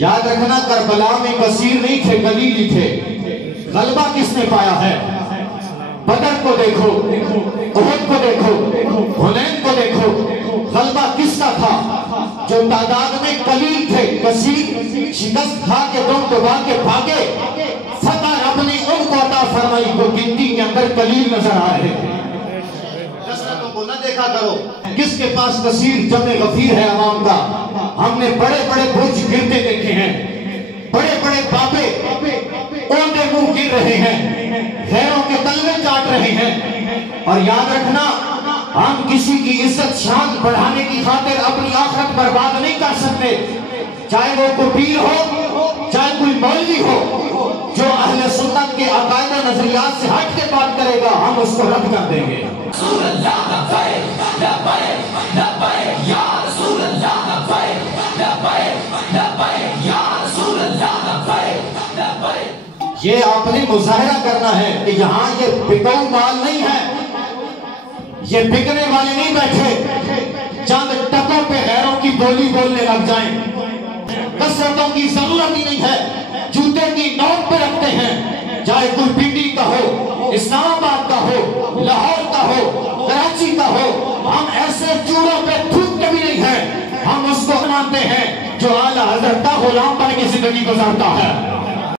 یاد رکھنا کربلا میں کثیر نہیں تھے، قلیل ہی تھے۔ غلبہ کس نے پایا ہے؟ بدر کو دیکھو، احد کو دیکھو، حنین کو دیکھو، غلبہ کس کا تھا؟ جو تعداد میں قلیل تھے، کثیر شکست کھا کے دم دبا کے بھاگے، فتح اپنی ان کو عطا فرمائی کو گنتی کے اندر قلیل نظر آ رہے تھے۔ کثرتوں کو نہ دیکھا کرو، کس کے پاس کثیر جمع غفیر ہے عوام کا۔ ہم نے بڑے بڑے برج گرتے دیکھے ہیں، بڑے بڑے بابے اوندے منہ گر رہے ہیں، غیروں کے تلوے کاٹ رہے ہیں۔ اور یاد رکھنا، ہم کسی کی عزت شان بڑھانے کی خاطر اپنی آخرت برباد نہیں کر سکتے۔ چاہے وہ کوئی پیر ہو، چاہے کوئی مولوی ہو، جو اہل سنت کے عقائد و نظریات سے ہٹ کے بات کرے گا، ہم اس کو رد کر دیں گے۔ رسول اللہ لبیک لبیک لبیک یا رسول اللہ لبیک لبیک لبیک یا رسول اللہ لبیک لبیک۔ یہ آپ نے مظاہرہ کرنا ہے کہ یہاں یہ بکاؤ مال نہیں ہے، یہ بکنے والے نہیں بیٹھے چند ٹکوں پہ غیروں کی بولی بولنے لگ جائیں۔ کثرتوں کی ضرورت ہی نہیں ہے، جوتے کی نوک پہ رکھتے ہیں، چاہے کوئی پنڈی کا ہو، اسلام آباد کا ہو، لاہور کا ہو، کراچی کا ہو، ہم ایسے چوڑوں پہ تھوکتے بھی نہیں ہیں۔ ہم اس کو مانتے ہیں جو اعلیٰ حضرت کا غلام بن کے زندگی گزارتا ہے۔